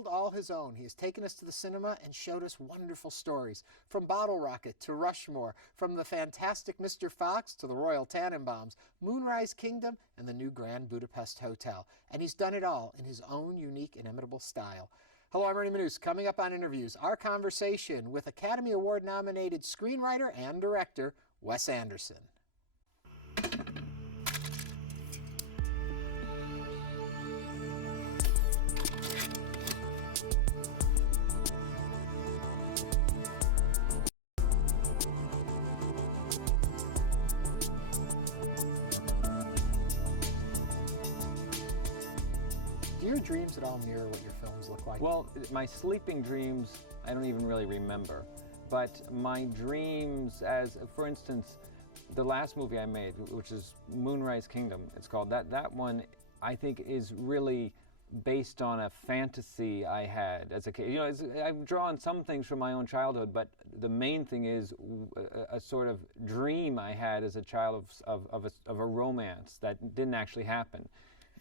world all his own. He has taken us to the cinema and showed us wonderful stories. From Bottle Rocket to Rushmore, from the fantastic Mr. Fox to the Royal Tannenbaums, Moonrise Kingdom and the new Grand Budapest Hotel. And he's done it all in his own unique, inimitable style. Hello, I'm Ernie Manouse. Coming up on Interviews, our conversation with Academy Award-nominated screenwriter and director Wes Anderson. Do your dreams at all mirror what your films look like? Well, my sleeping dreams, I don't even really remember. But my dreams, as for instance, the last movie I made, which is Moonrise Kingdom, it's called, that one I think is really based on a fantasy I had as a kid. You know, I've drawn some things from my own childhood, but the main thing is a sort of dream I had as a child of a romance that didn't actually happen.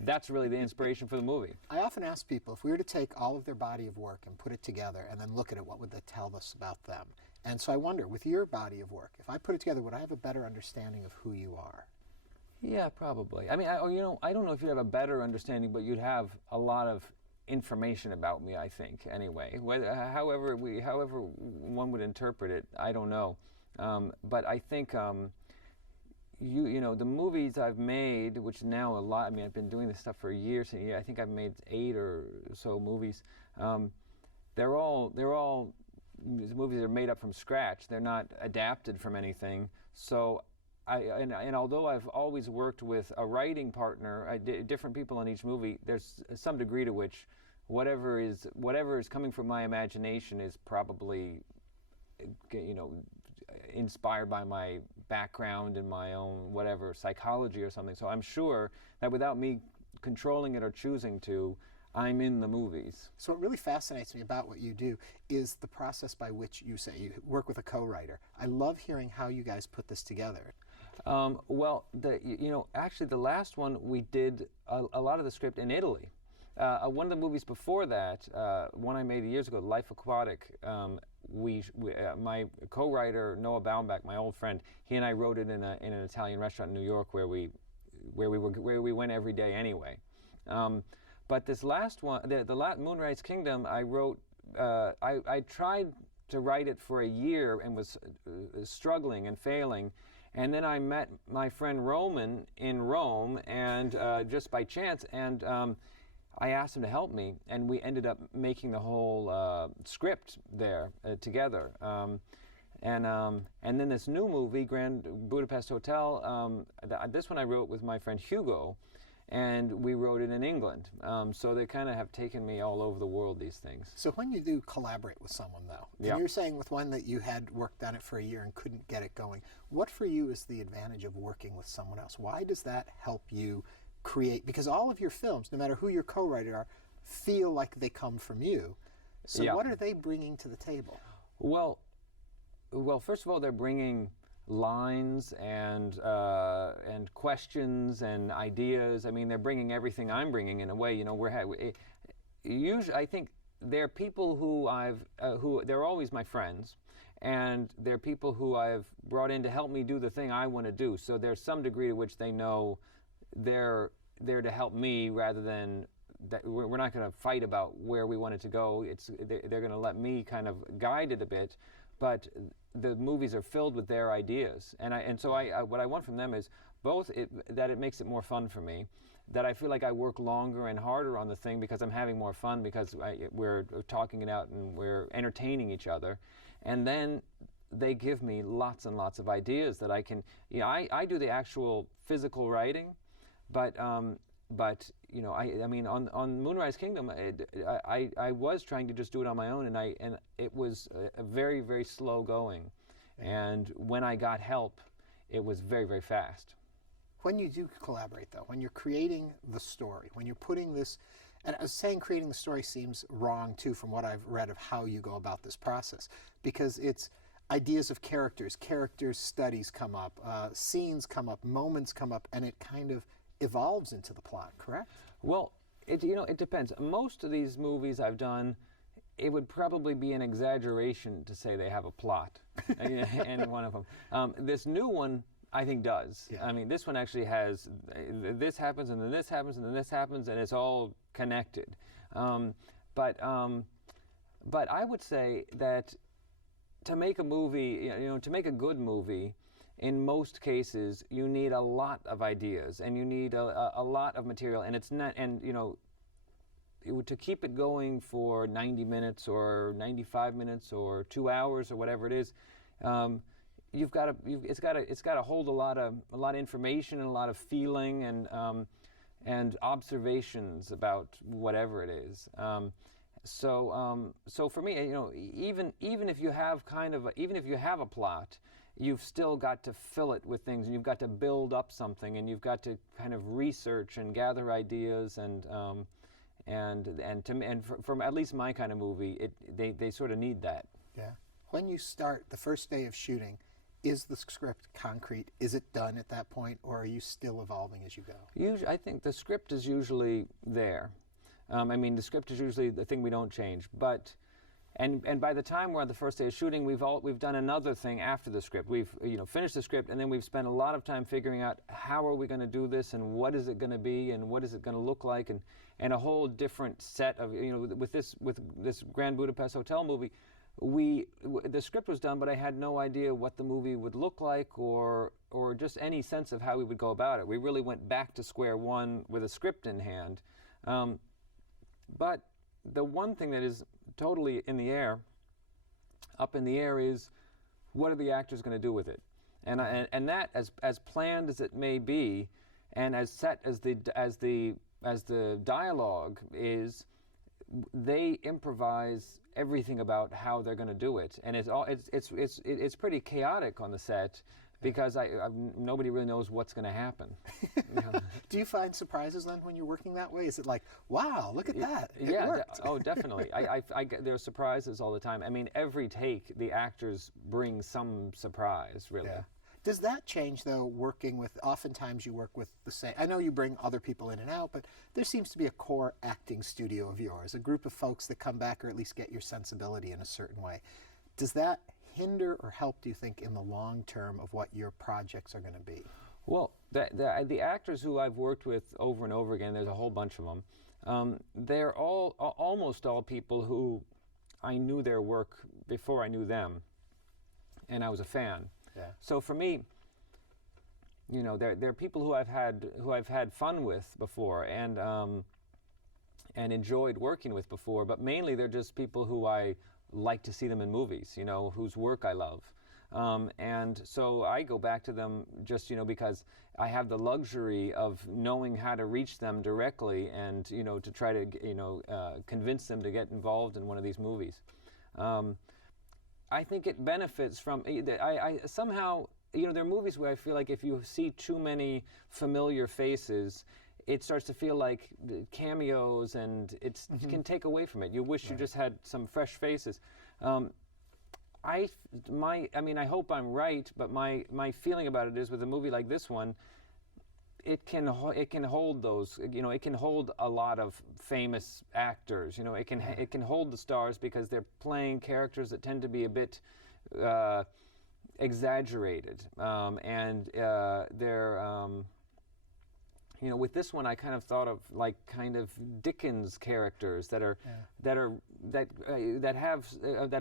That's really the inspiration for the movie. I often ask people, if we were to take all of their body of work and put it together and then look at it, what would that tell us about them? And so I wonder, with your body of work, if I put it together, would I have a better understanding of who you are? Yeah, probably. I mean, you know, I don't know if you'd have a better understanding, but you'd have a lot of information about me, I think, anyway. However one would interpret it, I don't know. But I think you know, the movies I've made, which now a lot, I mean, I've been doing this stuff for years and I think I've made 8 or so movies. They're all these movies are made up from scratch. They're not adapted from anything. So and although I've always worked with a writing partner, different people on each movie, there's some degree to which whatever is coming from my imagination is probably, you know, inspired by my background and my own whatever psychology or something. So I'm sure that without me controlling it or choosing to, I'm in the movies. So what really fascinates me about what you do is the process by which you say you work with a co-writer. I love hearing how you guys put this together. Well, you know, actually the last one we did a lot of the script in Italy. One of the movies before that, one I made years ago, Life Aquatic, my co-writer Noah Baumbach, my old friend, he and I wrote it in an Italian restaurant in New York where we went every day anyway. But this last one, the Moonrise Kingdom, I wrote. I tried to write it for a year and was struggling and failing. And then I met my friend Roman in Rome, and just by chance, and I asked him to help me, and we ended up making the whole script there together. And then this new movie, Grand Budapest Hotel, this one I wrote with my friend Hugo, and we wrote it in England. So they kind of have taken me all over the world, these things. So when you do collaborate with someone, though, and you're saying with one that you had worked on it for a year and couldn't get it going, what for you is the advantage of working with someone else? Why does that help you create? Because all of your films, no matter who your co-writer are, feel like they come from you. So what are they bringing to the table? Well, first of all, they're bringing lines and questions and ideas. I mean, they're bringing everything I'm bringing in a way. You know, usually I think they're people who they're always my friends, and they're people who I've brought in to help me do the thing I want to do. So there's some degree to which they know they're there to help me rather than that we're not going to fight about where we want it to go. They're going to let me kind of guide it a bit, but the movies are filled with their ideas, and so what I want from them is both that it makes it more fun for me, that I feel like I work longer and harder on the thing because I'm having more fun because we're talking it out and we're entertaining each other, and then they give me lots and lots of ideas that I can. You know, I do the actual physical writing, but you know, I mean, on Moonrise Kingdom, I was trying to just do it on my own, and it was a very, very slow going, and when I got help, it was very, very fast. When you do collaborate, though, when you're creating the story, when you're putting this, and I was saying creating the story seems wrong too from what I've read of how you go about this process, because it's ideas of characters studies come up, scenes come up, moments come up, and it kind of evolves into the plot, correct? Well, It depends. Most of these movies I've done, it would probably be an exaggeration to say they have a plot. Any one of them. This new one, I think, does. Yeah. I mean, this one actually has this happens, and then this happens, and then this happens, and it's all connected. But I would say that to make a movie, to make a good movie, in most cases, you need a lot of ideas, and you need a lot of material, and it's not, and to keep it going for 90 minutes or 95 minutes or 2 hours or whatever it is, it's got to hold a lot of information and a lot of feeling and observations about whatever it is. So for me, even if you have a plot, you've still got to fill it with things, and you've got to build up something, and you've got to kind of research and gather ideas, and from at least my kind of movie, they sort of need that. Yeah. When you start the first day of shooting, is the script concrete? Is it done at that point, or are you still evolving as you go? Usually, I think the script is usually there. The script is usually the thing we don't change, but. And by the time we're on the first day of shooting, we've done another thing after the script. We've finished the script, and then we've spent a lot of time figuring out how are we going to do this, and what is it going to be, and what is it going to look like, and a whole different set of with this Grand Budapest Hotel movie, the script was done, but I had no idea what the movie would look like or just any sense of how we would go about it. We really went back to square one with a script in hand, but the one thing that is totally up in the air is what are the actors going to do with it, and that as planned as it may be, and as set as the dialogue is, they improvise everything about how they're going to do it, and it's pretty chaotic on the set. Because nobody really knows what's going to happen. Do you find surprises then when you're working that way? Is it like, wow, look at that, it worked? Definitely. There are surprises all the time. I mean, every take, the actors bring some surprise, really. Yeah. Does that change, though, working with, oftentimes you work with the same, I know you bring other people in and out, but there seems to be a core acting studio of yours, a group of folks that come back or at least get your sensibility in a certain way. Does that hinder or help, do you think, in the long term of what your projects are going to be? Well, the actors who I've worked with over and over again, there's a whole bunch of them, they're almost all people who I knew their work before I knew them, and I was a fan. Yeah. So for me, they're people who I've had fun with before and enjoyed working with before, but mainly they're just people who I like to see them in movies, whose work I love. And so I go back to them just, because I have the luxury of knowing how to reach them directly and, to try to, convince them to get involved in one of these movies. I think it benefits from, I somehow, there are movies where I feel like if you see too many familiar faces, it starts to feel like cameos, and it can take away from it. You wish you just had some fresh faces. I hope I'm right, but my feeling about it is with a movie like this one, it can hold those. It can hold a lot of famous actors. It can hold the stars because they're playing characters that tend to be a bit exaggerated, and they're. With this one, I kind of thought of like kind of Dickens characters that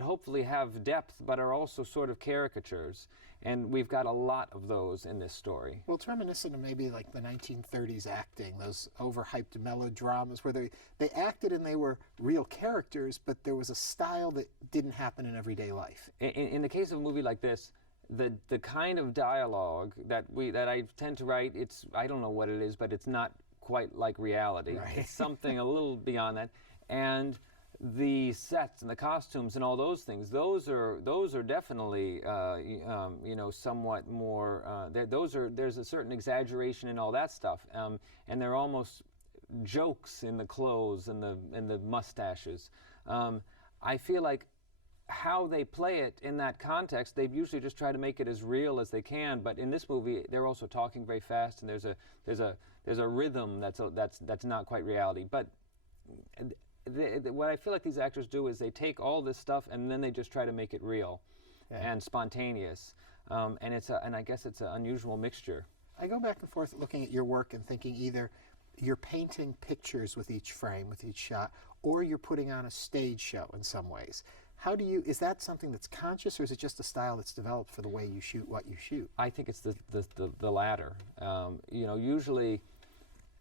hopefully have depth, but are also sort of caricatures, and we've got a lot of those in this story. Well, it's reminiscent of maybe like the 1930s acting, those overhyped melodramas where they acted and they were real characters, but there was a style that didn't happen in everyday life. In the case of a movie like this, the kind of dialogue that I tend to write, I don't know what it is, but it's not quite like reality. Right. It's something a little beyond that. And the sets and the costumes and all those things, those are definitely somewhat more. There's a certain exaggeration in all that stuff, and they're almost jokes in the clothes and the mustaches. I feel like how they play it in that context, they usually just try to make it as real as they can. But in this movie, they're also talking very fast, and there's a rhythm that's not quite reality. But what I feel like these actors do is they take all this stuff and then they just try to make it real and spontaneous. And I guess it's an unusual mixture. I go back and forth looking at your work and thinking either you're painting pictures with each frame, with each shot, or you're putting on a stage show in some ways. How do you, is that something that's conscious, or is it just a style that's developed for the way you shoot what you shoot? I think it's the latter. You know, usually,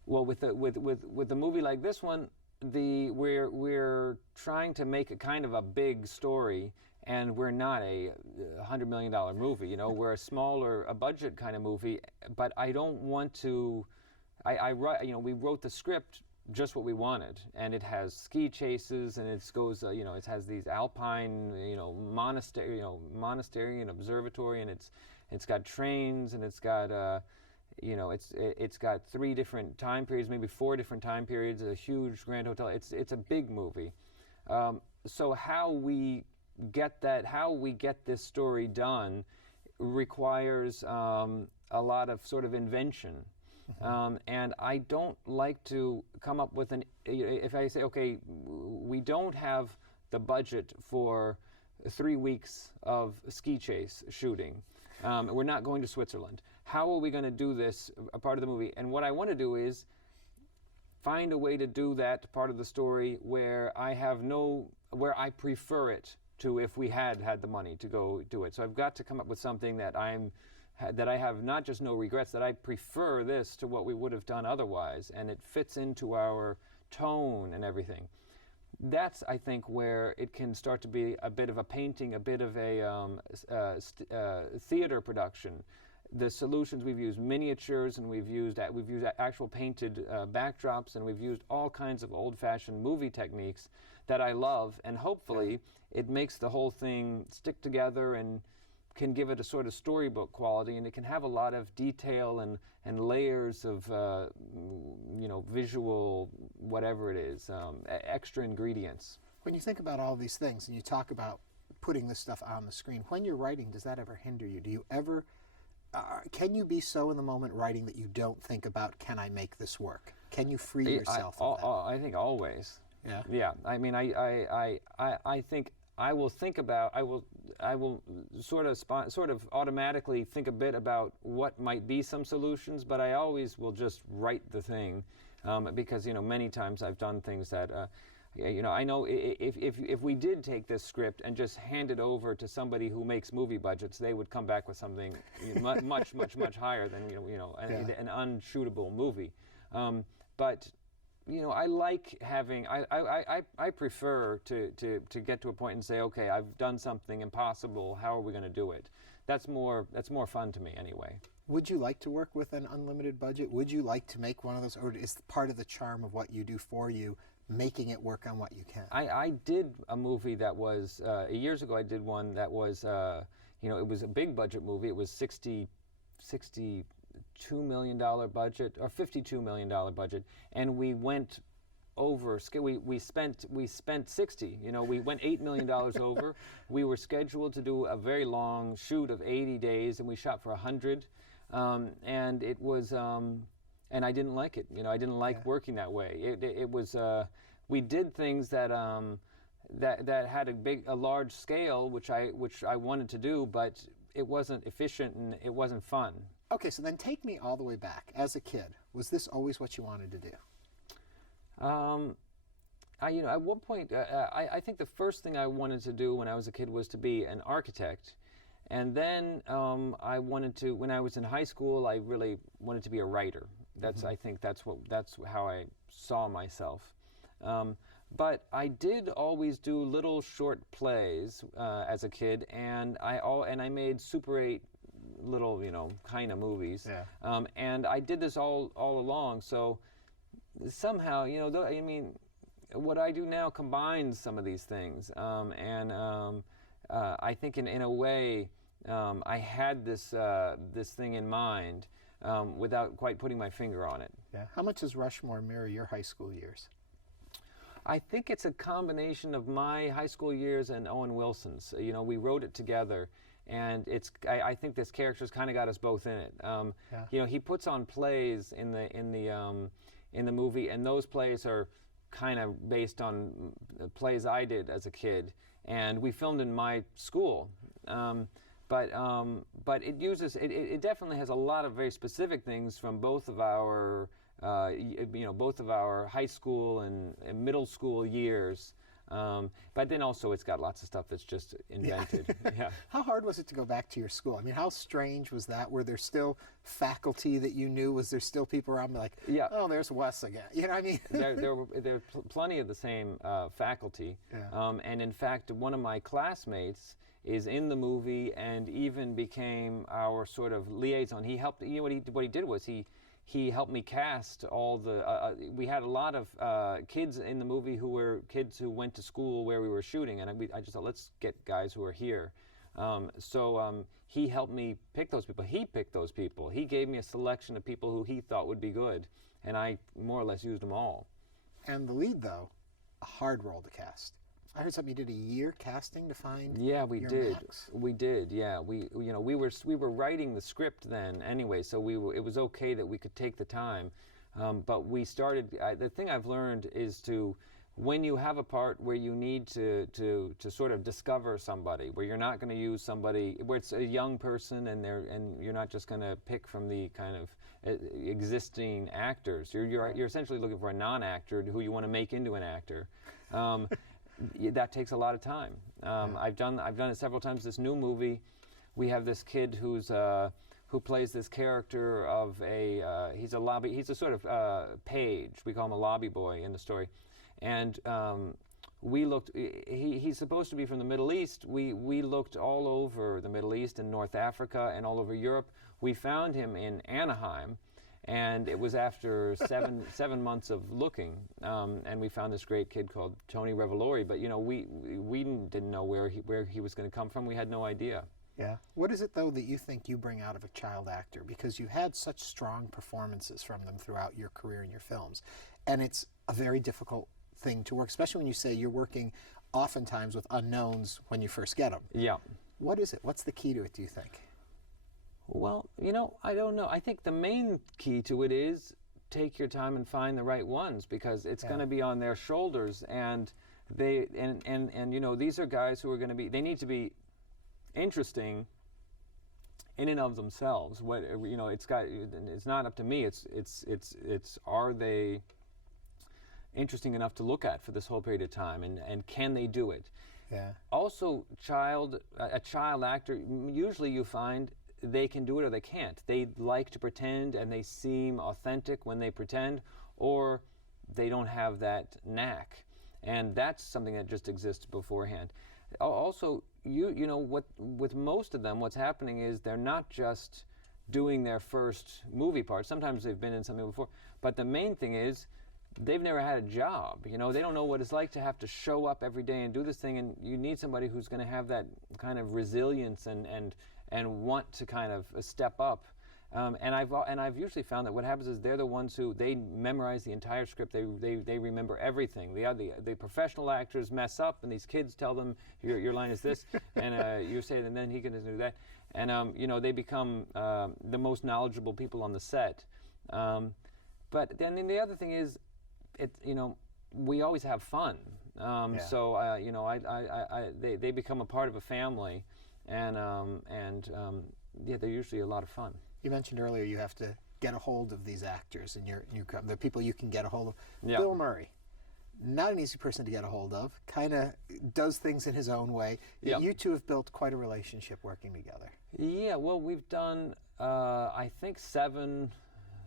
well, with a movie like this one, we're trying to make a kind of a big story, and we're not a $100 million movie. You know, we're a smaller, a budget kind of movie. But I don't want to. You know, we wrote the script just what we wanted, and it has ski chases, and it goes. You know, it has these alpine, monastery and observatory, and it's got trains, and it's got. It's got 3 different time periods, maybe 4 different time periods. A huge grand hotel. It's a big movie. So how we get this story done requires a lot of sort of invention. And I don't like to come up with if I say, okay, we don't have the budget for 3 weeks of ski chase shooting. We're not going to Switzerland. How are we going to do this, a part of the movie? And what I want to do is find a way to do that part of the story where where I prefer it to if we had the money to go do it. So I've got to come up with something that I have not just no regrets, that I prefer this to what we would have done otherwise, and it fits into our tone and everything. That's, I think, where it can start to be a bit of a painting, a bit of a theater production. The solutions, we've used miniatures, and we've used actual painted backdrops, and we've used all kinds of old-fashioned movie techniques that I love, and hopefully it makes the whole thing stick together and can give it a sort of storybook quality, and it can have a lot of detail and layers of visual, whatever it is, extra ingredients. When you think about all these things and you talk about putting this stuff on the screen, when you're writing, does that ever hinder you? Do you ever, can you be so in the moment writing that you don't think about, can I make this work? Can you free yourself of that? I think always. Yeah? Yeah, I mean, I think I will think about, I will sort of automatically think a bit about what might be some solutions, but I always will just write the thing, because many times I've done things that I know if we did take this script and just hand it over to somebody who makes movie budgets, they would come back with something much higher than an unshootable movie, but. I like having. I prefer to get to a point and say, okay, I've done something impossible. How are we going to do it? That's more fun to me anyway. Would you like to work with an unlimited budget? Would you like to make one of those, or is part of the charm of what you do for you making it work on what you can? I did a movie that was years ago. I did one that was it was a big budget movie. It was $62 million budget or $52 million budget, and we went over. We spent 60. We went $8 million over. We were scheduled to do a very long shoot of 80 days, and we shot for 100. And it was, and I didn't like it. I didn't like working that way. It was. We did things that that had a large scale, which I wanted to do, but it wasn't efficient and it wasn't fun. Okay, so then take me all the way back. As a kid, was this always what you wanted to do? At one point, I think the first thing I wanted to do when I was a kid was to be an architect. And then I wanted to, when I was in high school, I really wanted to be a writer. I think that's how I saw myself. But I did always do little short plays as a kid, and I made Super 8 little, kind of movies. Yeah. And I did this all along. So somehow, what I do now combines some of these things. I think in a way, I had this thing in mind without quite putting my finger on it. Yeah. How much does Rushmore mirror your high school years? I think it's a combination of my high school years and Owen Wilson's. We wrote it together, and I think this character's kind of got us both in it. He puts on plays in the movie, and those plays are kind of based on plays I did as a kid, and we filmed in my school. But it definitely has a lot of very specific things from both of our both of our high school and middle school years. But then also it's got lots of stuff that's just invented. Yeah. How hard was it to go back to your school? I mean, how strange was that? Were there still faculty that you knew? Was there still people around like, yeah. Oh, there's Wes again? You know what I mean? there were plenty of the same faculty. Yeah. And in fact, one of my classmates is in the movie and even became our sort of liaison. He helped, what he did was he helped me cast all the, we had a lot of kids in the movie who were kids who went to school where we were shooting, and I just thought, let's get guys who are here. So he helped me pick those people. He picked those people. He gave me a selection of people who he thought would be good, and I more or less used them all. And the lead, though, a hard role to cast. I heard something you did a year casting to find. Yeah, we your did. Max. We did. Yeah, we were writing the script then anyway, so it was okay that we could take the time. But we started. The thing I've learned is when you have a part where you need to sort of discover somebody, where you're not going to use somebody, where it's a young person and you're not just going to pick from the kind of existing actors. You're essentially looking for a non-actor who you want to make into an actor. That takes a lot of time. I've done it several times. This new movie, we have this kid who plays this character of he's a sort of page. We call him a lobby boy in the story, and we looked. He's supposed to be from the Middle East. We looked all over the Middle East and North Africa and all over Europe. We found him in Anaheim. And it was after seven months of looking, and we found this great kid called Tony Revolori. But we didn't know where he was going to come from. We had no idea. Yeah. What is it though that you think you bring out of a child actor? Because you had such strong performances from them throughout your career in your films, and it's a very difficult thing to work, especially when you say you're working oftentimes with unknowns when you first get them. Yeah. What is it? What's the key to it, do you think? Well, I don't know. I think the main key to it is take your time and find the right ones, because it's going to be on their shoulders, and these are guys who are going to be. They need to be interesting in and of themselves. It's not up to me. It's are they interesting enough to look at for this whole period of time, and can they do it? Yeah. Also, a child actor, usually you find they can do it or they can't. They like to pretend and they seem authentic when they pretend, or they don't have that knack. And that's something that just exists beforehand. Also, with most of them, what's happening is they're not just doing their first movie part. Sometimes they've been in something before, but the main thing is they've never had a job. They don't know what it's like to have to show up every day and do this thing, and you need somebody who's going to have that kind of resilience and want to kind of step up. And I've usually found that what happens is they're the ones who they memorize the entire script. They remember everything. The professional actors mess up, and these kids tell them your line is this, and you say it, and then he can do that, and they become the most knowledgeable people on the set. But then the other thing is, we always have fun. So they become a part of a family. And they're usually a lot of fun. You mentioned earlier you have to get a hold of these actors, and the people you can get a hold of. Yeah. Bill Murray, not an easy person to get a hold of, kind of does things in his own way. Yeah. You two have built quite a relationship working together. Yeah, well, we've done, I think, something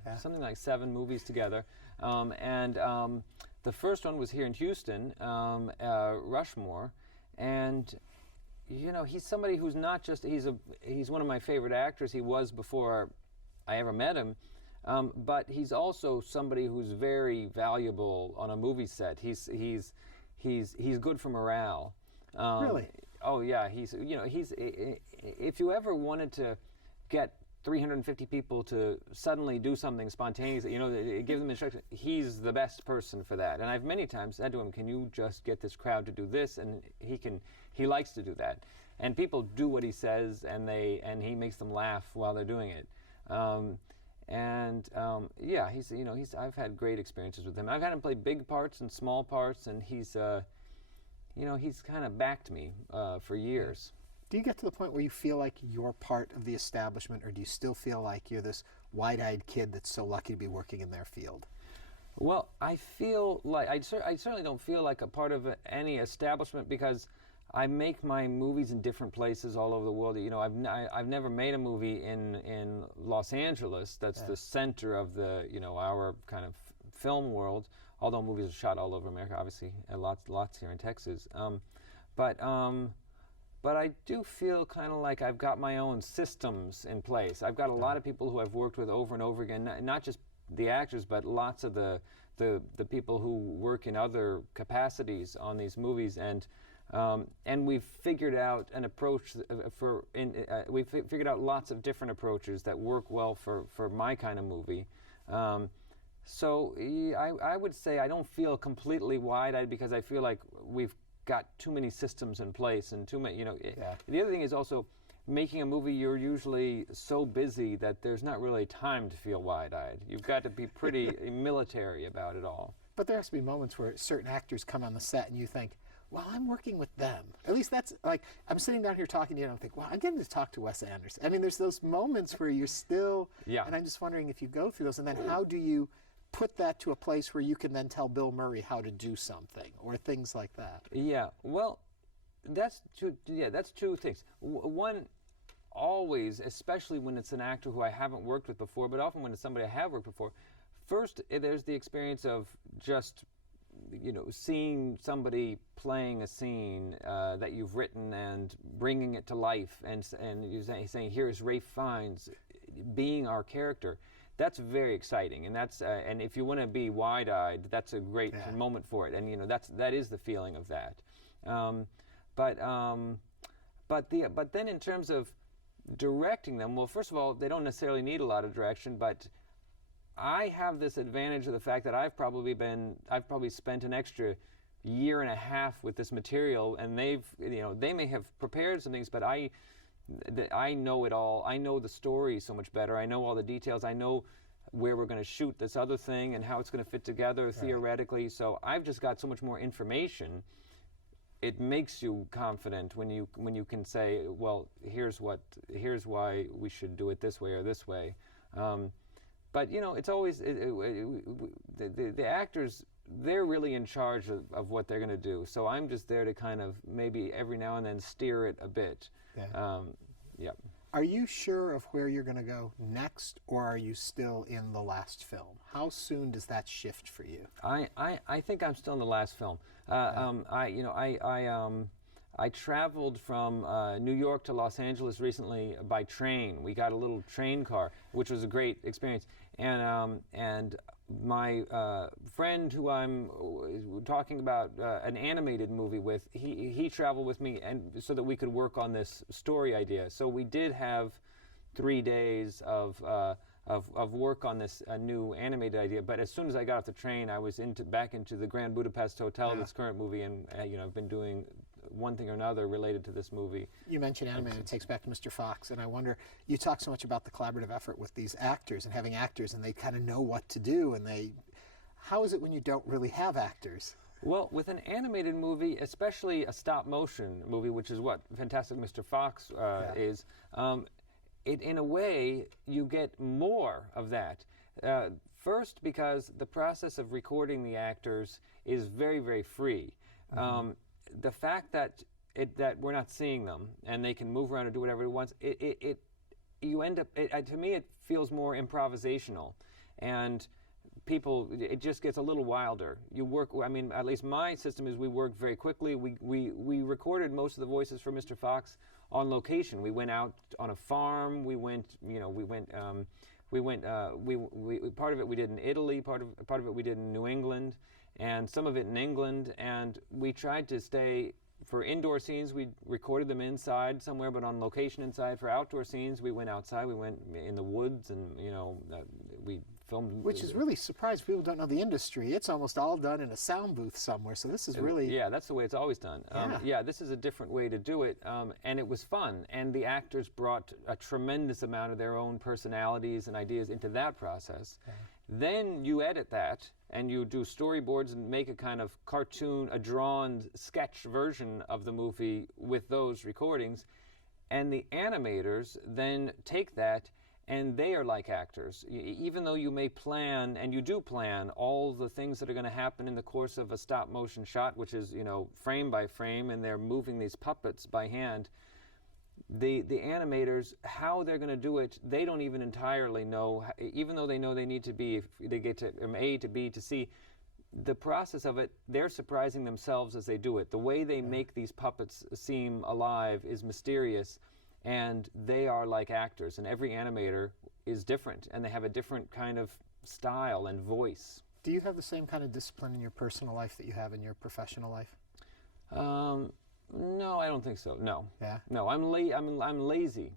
like 7 movies together. The first one was here in Houston, Rushmore, and he's somebody who's not just, he's one of my favorite actors. He was before I ever met him, but he's also somebody who's very valuable on a movie set. He's good for morale. Really? Oh yeah, he's if you ever wanted to get 350 people to suddenly do something spontaneous, give them instructions, he's the best person for that. And I've many times said to him, can you just get this crowd to do this? And he likes to do that. And people do what he says, and he makes them laugh while they're doing it. And yeah, he's I've had great experiences with him. I've had him play big parts and small parts, and he's kind of backed me for years. Do you get to the point where you feel like you're part of the establishment, or do you still feel like you're this wide-eyed kid that's so lucky to be working in their field? Well, I feel like I certainly don't feel like a part of any establishment, because I make my movies in different places all over the world. You know, I've never made a movie in Los Angeles. That's the center of the our kind of film world. Although movies are shot all over America, obviously, and lots here in Texas. But I do feel kind of like I've got my own systems in place. I've got a lot of people who I've worked with over and over again, not just the actors, but lots of the people who work in other capacities on these movies, and we've figured out an approach we've figured out lots of different approaches that work well for my kind of movie. So I would say I don't feel completely wide-eyed, because I feel like we've got too many systems in place, and too many, The other thing is also, making a movie, you're usually so busy that there's not really time to feel wide-eyed. You've got to be pretty military about it all. But there has to be moments where certain actors come on the set and you think, well, I'm working with them. At least that's like, I'm sitting down here talking to you and I think, wow, I'm getting to talk to Wes Anderson. I mean, there's those moments where you're still, and I'm just wondering if you go through those, and then how do you put that to a place where you can then tell Bill Murray how to do something, or things like that? Yeah, well, that's two things. One, always, especially when it's an actor who I haven't worked with before, but often when it's somebody I have worked before, first there's the experience of just seeing somebody playing a scene that you've written and bringing it to life, and you saying, here's Ralph Fiennes being our character. That's very exciting, and that's and if you want to be wide-eyed, that's a great moment for it, and that is the feeling of that. But then in terms of directing them, well, first of all, they don't necessarily need a lot of direction, but I have this advantage of the fact that I've probably spent an extra year and a half with this material, and they may have prepared some things, but I know it all. I know the story so much better. I know all the details. I know where we're going to shoot this other thing and how it's going to fit together theoretically. So I've just got so much more information. It makes you confident when you can say, well, here's why we should do it this way or this way. But it's always the actors. They're really in charge of what they're going to do. So I'm just there to kind of maybe every now and then steer it a bit. Yeah. Are you sure of where you're going to go next, or are you still in the last film? How soon does that shift for you? I think I'm still in the last film. I traveled from New York to Los Angeles recently by train. We got a little train car, which was a great experience. And my friend who I'm talking about an animated movie with, he traveled with me, and so that we could work on this story idea. So we did have 3 days of work on this new animated idea. But as soon as I got off the train, I was back into the Grand Budapest Hotel, this current movie, and I've been doing one thing or another related to this movie. You mentioned animated. It takes back to Mr. Fox, and I wonder, you talk so much about the collaborative effort with these actors and having actors, and they kind of know what to do, and how is it when you don't really have actors? Well, with an animated movie, especially a stop-motion movie, which is what Fantastic Mr. Fox is, in a way, you get more of that. First, because the process of recording the actors is very, very free. The fact that we're not seeing them and they can move around and do whatever it wants, you end up. To me, it feels more improvisational, and it just gets a little wilder. You work. I mean, at least my system is we work very quickly. We recorded most of the voices for Mr. Fox on location. We went out on a farm. We went. Part of it we did in Italy. Part of it we did in New England, and some of it in England. And we tried to stay. For indoor scenes, we recorded them inside somewhere, but on location inside. For outdoor scenes, we went outside. We went in the woods, and we filmed. Which is really surprised. People don't know the industry. It's almost all done in a sound booth somewhere. So this is really... Yeah, that's the way it's always done. Yeah. Yeah, this is a different way to do it, and it was fun. And the actors brought a tremendous amount of their own personalities and ideas into that process. Okay. Then you edit that, and you do storyboards and make a kind of cartoon, a drawn sketch version of the movie with those recordings. And the animators then take that, and they are like actors. Even though you may plan, and you do plan, all the things that are going to happen in the course of a stop-motion shot, which is, you know, frame by frame, and they're moving these puppets by hand, the animators, how they're going to do it, they don't even entirely know, even though they know they need to be, if they get to from A to B to C, the process of it, they're surprising themselves as they do it. The way they make these puppets seem alive is mysterious, and they are like actors, and every animator is different, and they have a different kind of style and voice. Do you have the same kind of discipline in your personal life that you have in your professional life? No, I don't think so. No. Yeah. No, I'm lazy.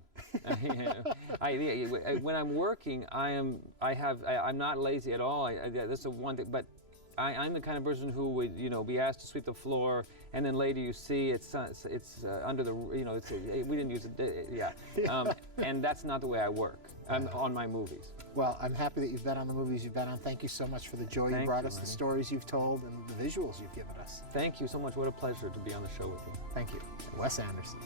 When I'm working, I'm not lazy at all. That's the one thing. But I'm the kind of person who would, you know, be asked to sweep the floor, and then later you see it's under the, you know, we didn't use it. Yeah. And that's not the way I work. I'm on my movies. Well, I'm happy that you've been on the movies you've been on. Thank you so much for the joy you brought us, the stories you've told, and the visuals you've given us. Thank you so much. What a pleasure to be on the show with you. Thank you. Wes Anderson.